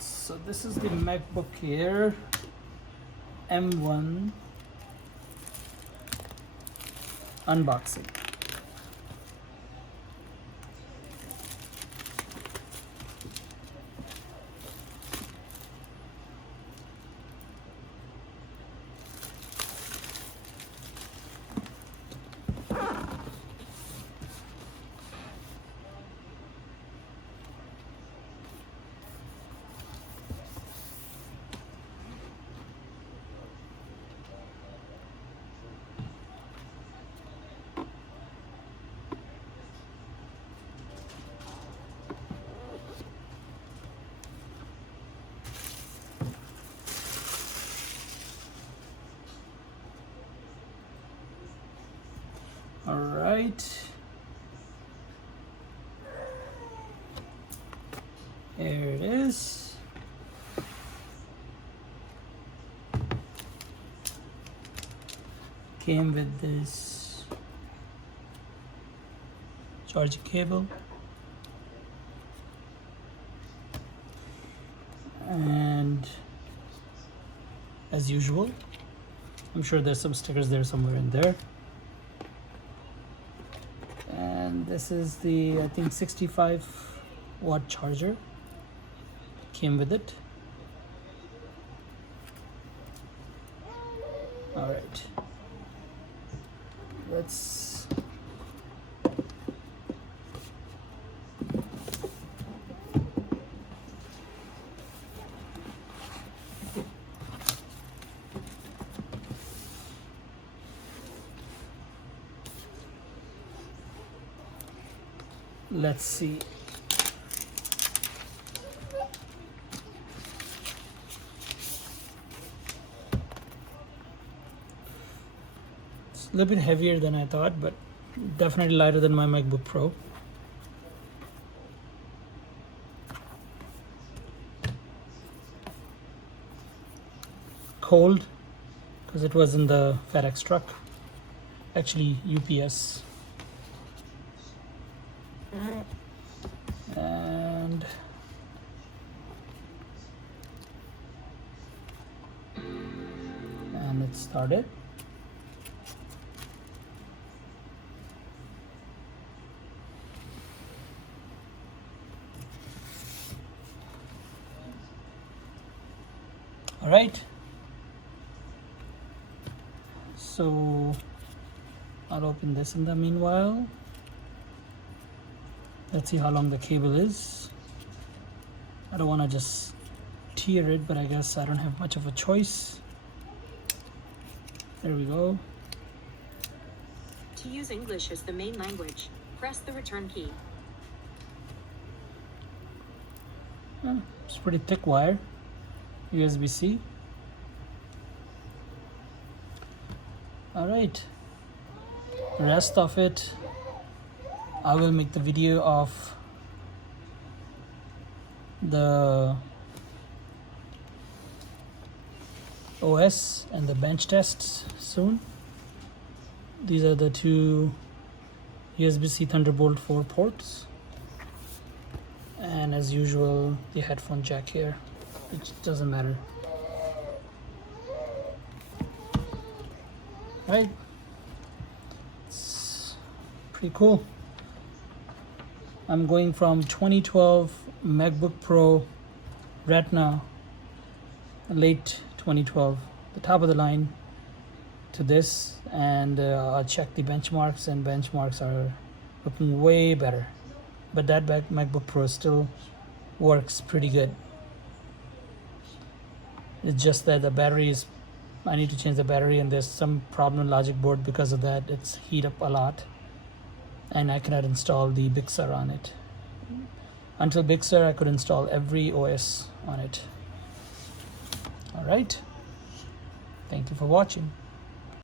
So this is the MacBook Air M1 unboxing. All right, here it is. Came with this charging cable and as usual, I'm sure there's some stickers there somewhere in there. And this is the, I think, 65-watt charger. Came with it. All right. Let's see. It's a little bit heavier than I thought, but definitely lighter than my MacBook Pro. Cold because it was in the FedEx truck, actually UPS. And it started. All right, so I'll open this in the meanwhile. Let's see how long the cable is. I don't want to just tear it, but I guess I don't have much of a choice. There we go. To use English as the main language, press the return key. It's pretty thick wire, USB-C. All right, the rest of it I will make the video of the OS and the bench tests soon. These are the two USB-C Thunderbolt 4 ports, and as usual the headphone jack here, which doesn't matter. Right, it's pretty cool. I'm going from 2012 MacBook Pro Retina, late 2012, the top of the line, to this, and I'll check the benchmarks, and benchmarks are looking way better. But that MacBook Pro still works pretty good. It's just that the battery is, I need to change the battery, and there's some problem in logic board because of that. It's heat up a lot, and I cannot install the Big Sur on it. Until Big Sur, I could install every OS on it. All right, thank you for watching.